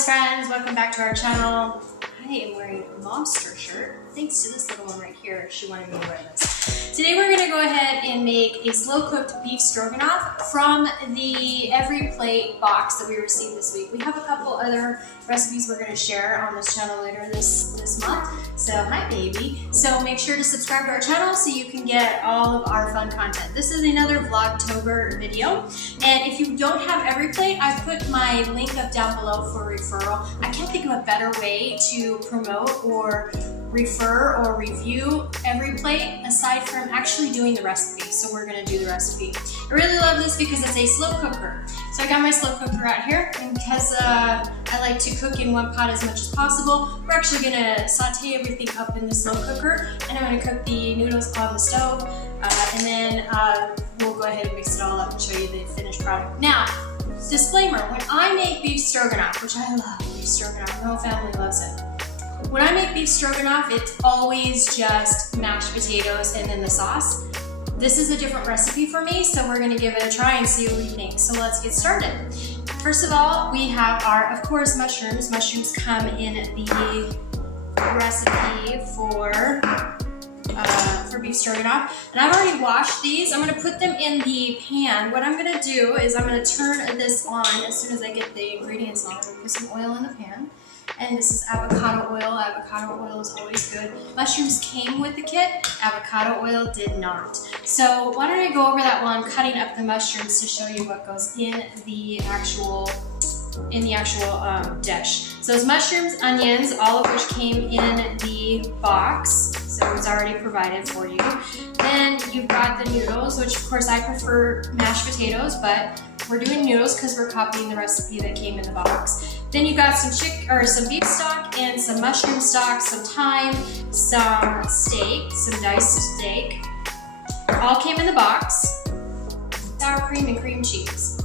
best friends, welcome back to our channel. I am wearing a monster shirt thanks to this little one right here. She wanted me to wear this. Today we're going to go ahead and make a slow cooked beef stroganoff from the EveryPlate box that we received this week. We have a couple other recipes we're going to share on this channel later this month. So hi baby. So make sure to subscribe to our channel so you can get all of our fun content. This is another Vlogtober video, and if you don't have EveryPlate, I put my link up down below for referral. I can't think of a better way to promote or refer or review EveryPlate aside from actually doing the recipe. So we're going to do the recipe. I really love this because it's a slow cooker. So I got my slow cooker out here, and because I like to cook in one pot as much as possible, we're actually going to saute everything up in the slow cooker, and I'm going to cook the noodles on the stove, and then we'll go ahead and mix it all up and show you the finished product. Now, disclaimer, when I make beef stroganoff, which I love beef stroganoff, the whole family loves it. When I make beef stroganoff, it's always just mashed potatoes and then the sauce. This is a different recipe for me, so we're gonna give it a try and see what we think. So let's get started. First of all, we have our, of course, mushrooms. Mushrooms come in the recipe for beef stroganoff. And I've already washed these. I'm gonna put them in the pan. What I'm gonna do is I'm gonna turn this on as soon as I get the ingredients on. I'm gonna put some oil in the pan. And this is avocado oil. Avocado oil is always good. Mushrooms came with the kit. Avocado oil did not. So why don't I go over that while I'm cutting up the mushrooms to show you what goes in the actual dish. So it's mushrooms, onions, all of which came in the box. So it's already provided for you. Then you've got the noodles, which of course I prefer mashed potatoes, but we're doing noodles because we're copying the recipe that came in the box. Then you got some beef stock and some mushroom stock, some thyme, some steak, some diced steak. All came in the box. Sour cream and cream cheese.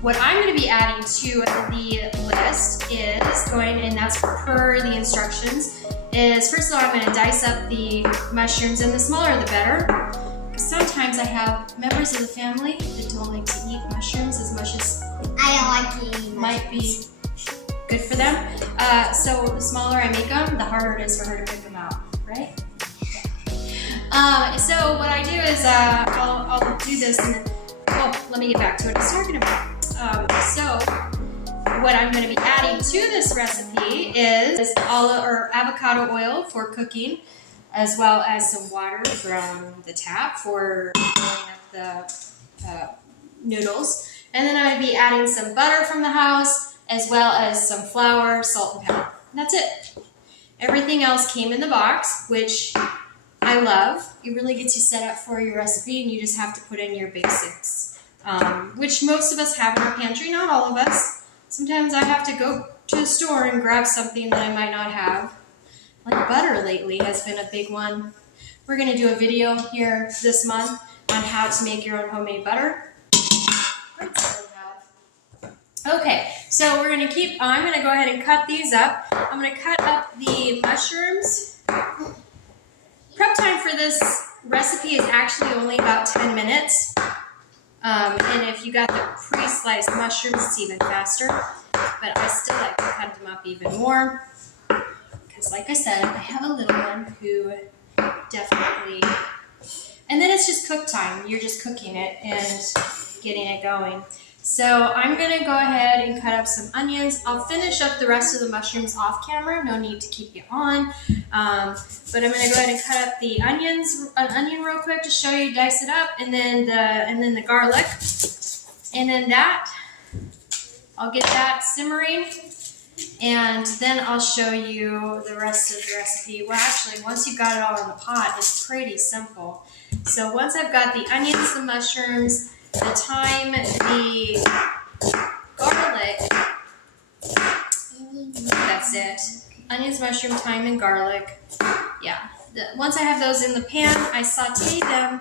What I'm going to be adding to the list is and that's per the instructions, is first of all I'm going to dice up the mushrooms, and the smaller the better. Sometimes I have members of the family that don't like to eat mushrooms as much as I like to eat mushrooms. Might be good for them. So the smaller I make them, the harder it is for her to pick them out, right? So what I do is I'll do this, and then, let me get back to what I was talking about. So what I'm going to be adding to this recipe is avocado oil for cooking, as well as some water from the tap for filling up the noodles. And then I'm going to be adding some butter from the house, as well as some flour, salt, and pepper. And that's it. Everything else came in the box, which I love. It really gets you set up for your recipe, and you just have to put in your basics, which most of us have in our pantry, not all of us. Sometimes I have to go to the store and grab something that I might not have. Like butter lately has been a big one. We're going to do a video here this month on how to make your own homemade butter. Okay, so I'm going to go ahead and cut these up. I'm going to cut up the mushrooms. Prep time for this recipe is actually only about 10 minutes. And if you got the pre-sliced mushrooms, it's even faster. But I still like to cut them up even more. Because like I said, I have a little one who definitely... And then it's just cook time. You're just cooking it and getting it going. So I'm going to go ahead and cut up some onions. I'll finish up the rest of the mushrooms off camera. No need to keep you on. But I'm going to go ahead and cut up the onion real quick to show you, dice it up, and then the garlic. And then I'll get that simmering, and then I'll show you the rest of the recipe. Well, actually, once you've got it all in the pot, it's pretty simple. So once I've got the onions, the mushrooms, the thyme, the garlic, that's it. Onions, mushroom, thyme, and garlic. Yeah. Once I have those in the pan, I saute them.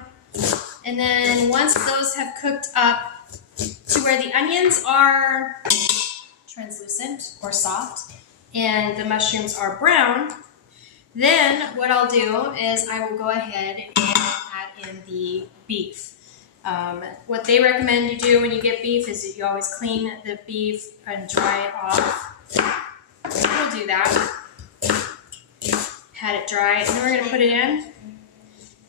And then once those have cooked up to where the onions are translucent or soft and the mushrooms are brown, then what I'll do is I will go ahead and add in the beef. What they recommend you do when you get beef is that you always clean the beef and dry it off We'll do that. Pat it dry, and then we're gonna put it in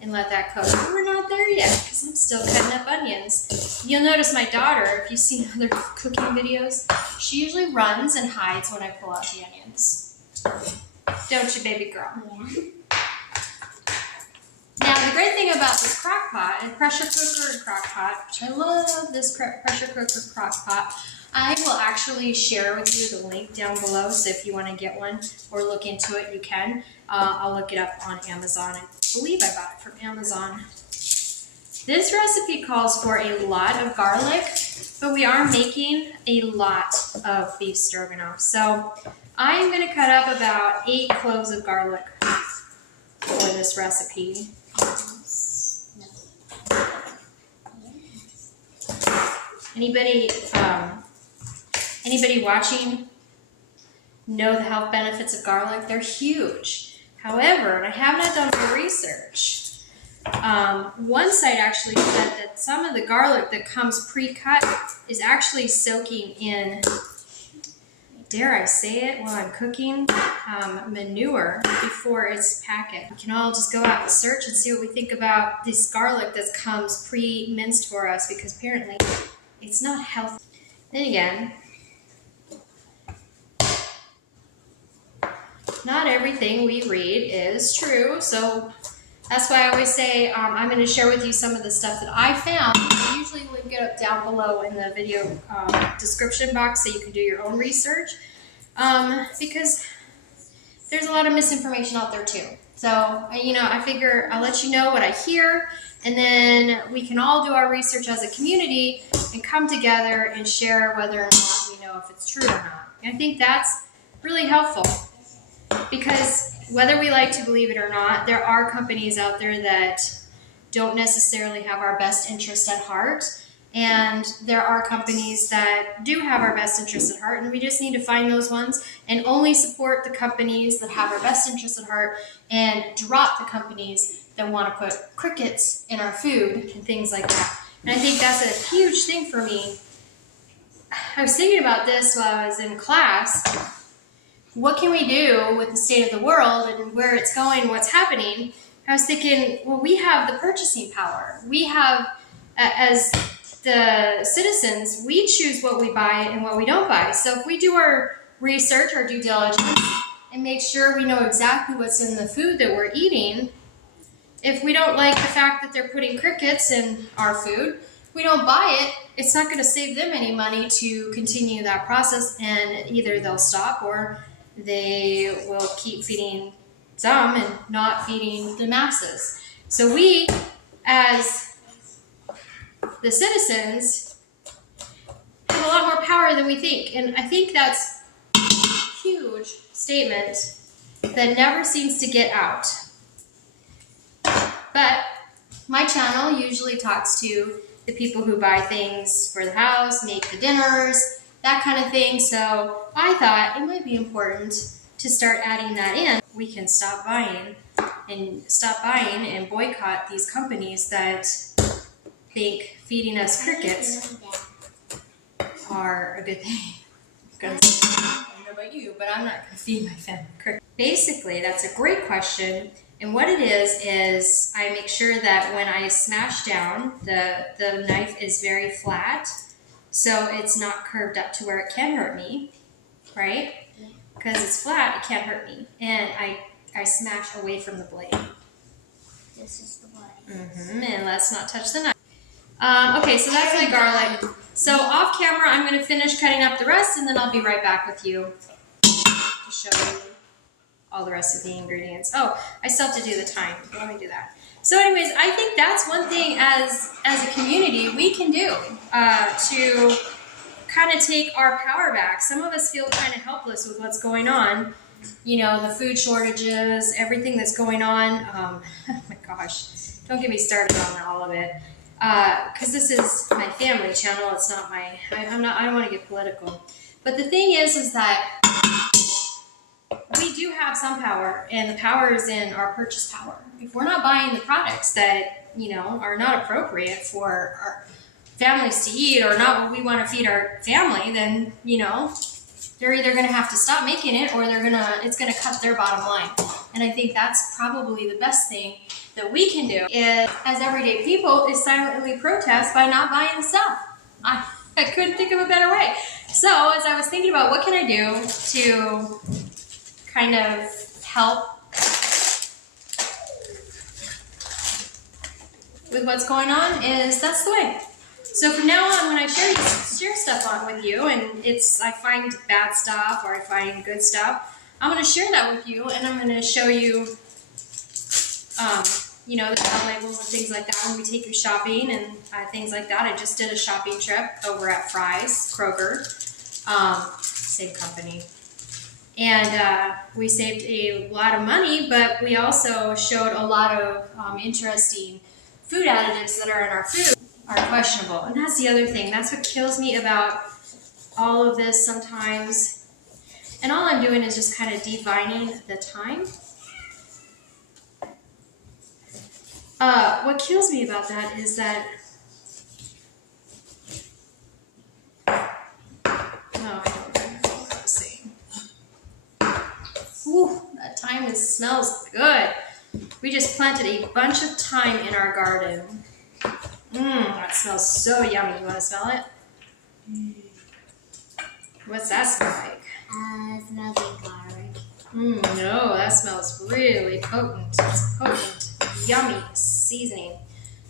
and let that cook. But we're not there yet because I'm still cutting up onions. You'll notice my daughter, if you've seen other cooking videos, she usually runs and hides when I pull out the onions. Don't you, baby girl? Yeah. Now, the great thing about this crock pot and pressure cooker and crock pot, which I love this pressure cooker crock pot, I will actually share with you the link down below, so if you want to get one or look into it, you can. I'll look it up on Amazon. I believe I bought it from Amazon. This recipe calls for a lot of garlic, but we are making a lot of beef stroganoff. So I'm going to cut up about 8 cloves of garlic for this recipe. Anybody watching know the health benefits of garlic? They're huge. However, and I have not done my research, one site actually said that some of the garlic that comes pre-cut is actually soaking in, dare I say it while I'm cooking, manure before it's packaged. We can all just go out and search and see what we think about this garlic that comes pre-minced for us, because apparently it's not healthy. Then again, not everything we read is true, so that's why I always say I'm going to share with you some of the stuff that I found. I usually link it up down below in the video description box so you can do your own research, because there's a lot of misinformation out there too. So, I figure I'll let you know what I hear, and then we can all do our research as a community and come together and share whether or not we know if it's true or not. And I think that's really helpful, because whether we like to believe it or not, there are companies out there that don't necessarily have our best interest at heart, and there are companies that do have our best interest at heart, and we just need to find those ones and only support the companies that have our best interest at heart and drop the companies that want to put crickets in our food and things like that. And I think that's a huge thing for me. I was thinking about this while I was in class. What can we do with the state of the world and where it's going, what's happening? I was thinking, well, we have the purchasing power. We have, as the citizens, we choose what we buy and what we don't buy. So if we do our research, our due diligence, and make sure we know exactly what's in the food that we're eating, if we don't like the fact that they're putting crickets in our food, we don't buy it. It's not going to save them any money to continue that process, and either they'll stop or they will keep feeding some and not feeding the masses. So we, as the citizens, have a lot more power than we think. And I think that's a huge statement that never seems to get out. But my channel usually talks to the people who buy things for the house, make the dinners, that kind of thing. So I thought it might be important to start adding that in. We can stop buying and boycott these companies that think feeding us crickets are a good thing. I don't know about you, but I'm not going to feed my family crickets. Basically, that's a great question. And what it is I make sure that when I smash down, the knife is very flat, so it's not curved up to where it can hurt me, right? Because it's flat, it can't hurt me. And I smash away from the blade. This is the blade. And let's not touch the knife. Okay, so that's my garlic. So off camera, I'm going to finish cutting up the rest, and then I'll be right back with you to show you all the rest of the ingredients. Oh, I still have to do the time. Let me do that. So anyways, I think that's one thing as a community we can do to kind of take our power back. Some of us feel kind of helpless with what's going on. You know, the food shortages, everything that's going on. Oh my gosh, don't get me started on all of it. Because this is my family channel. It's not my, I don't want to get political. But the thing is that we do have some power, and the power is in our purchase power. If we're not buying the products that, are not appropriate for our families to eat, or not what we want to feed our family, then, they're either gonna have to stop making it or it's gonna cut their bottom line. And I think that's probably the best thing that we can do is, as everyday people, is silently protest by not buying the stuff. I couldn't think of a better way. So as I was thinking about what can I do to kind of help with what's going on, is that's the way. So from now on, when I share stuff on with you, and I find bad stuff or I find good stuff, I'm going to share that with you, and I'm going to show you, you know, the labels and things like that when we take you shopping and things like that. I just did a shopping trip over at Fry's, Kroger, same company. And we saved a lot of money, but we also showed a lot of interesting food additives that are in our food are questionable. And that's the other thing. That's what kills me about all of this sometimes. And all I'm doing is just kind of defining the time. What kills me about that is that ooh, that thyme smells good. We just planted a bunch of thyme in our garden. That smells so yummy. You want to smell it? What's that smell like? It smells like garlic. No, that smells really potent. It's potent, yummy seasoning.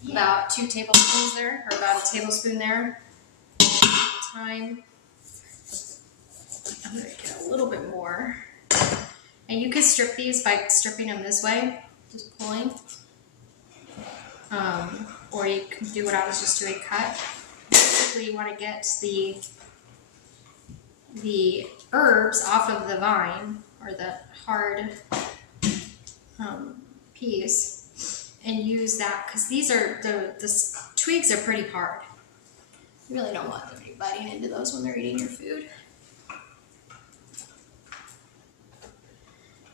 Yeah. About 2 tablespoons there, or about a tablespoon there. Thyme. I'm going to get a little bit more. And you could strip these by stripping them this way, just pulling. Or you can do what I was just doing, cut. Basically, you want to get the herbs off of the vine, or the hard piece, and use that, because these are, the twigs are pretty hard. You really don't want them biting into those when they're eating your food.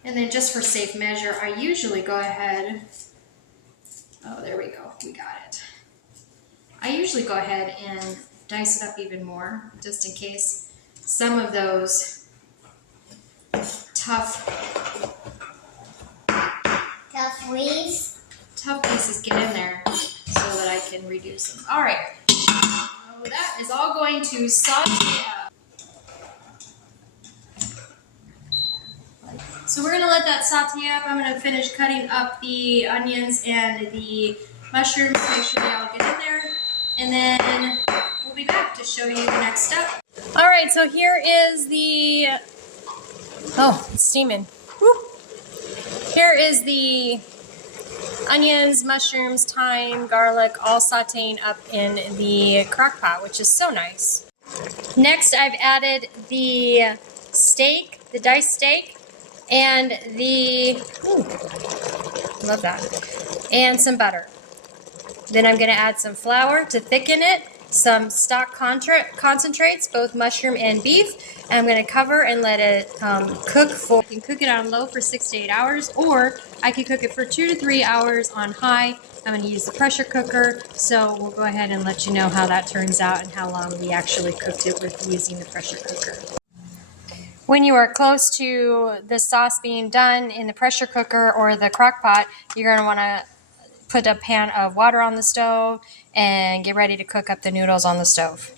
And then just for safe measure, I usually go ahead, oh, there we go, we got it. I usually go ahead and dice it up even more, just in case some of those tough pieces get in there so that I can reduce them. All right, so that is all going to saute up. So we're going to let that saute up. I'm going to finish cutting up the onions and the mushrooms, make sure they all get in there, and then we'll be back to show you the next step. All right, so here is the, oh, it's steaming. Woo. Here is the onions, mushrooms, thyme, garlic, all sauteing up in the crock pot, which is so nice. Next, I've added the steak, the diced steak, and love that, and some butter. Then I'm going to add some flour to thicken it, some stock concentrates, both mushroom and beef, and I'm going to cover and let it cook for, you can cook it on low for 6 to 8 hours, or I could cook it for 2 to 3 hours on high. I'm going to use the pressure cooker, so we'll go ahead and let you know how that turns out and how long we actually cooked it with using the pressure cooker. When you are close to the sauce being done in the pressure cooker or the crock pot, you're going to want to put a pan of water on the stove and get ready to cook up the noodles on the stove.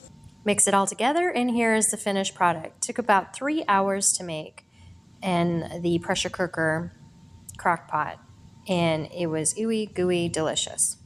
Mix it all together, and here is the finished product. Took about 3 hours to make in the pressure cooker crock pot, and it was ooey gooey delicious.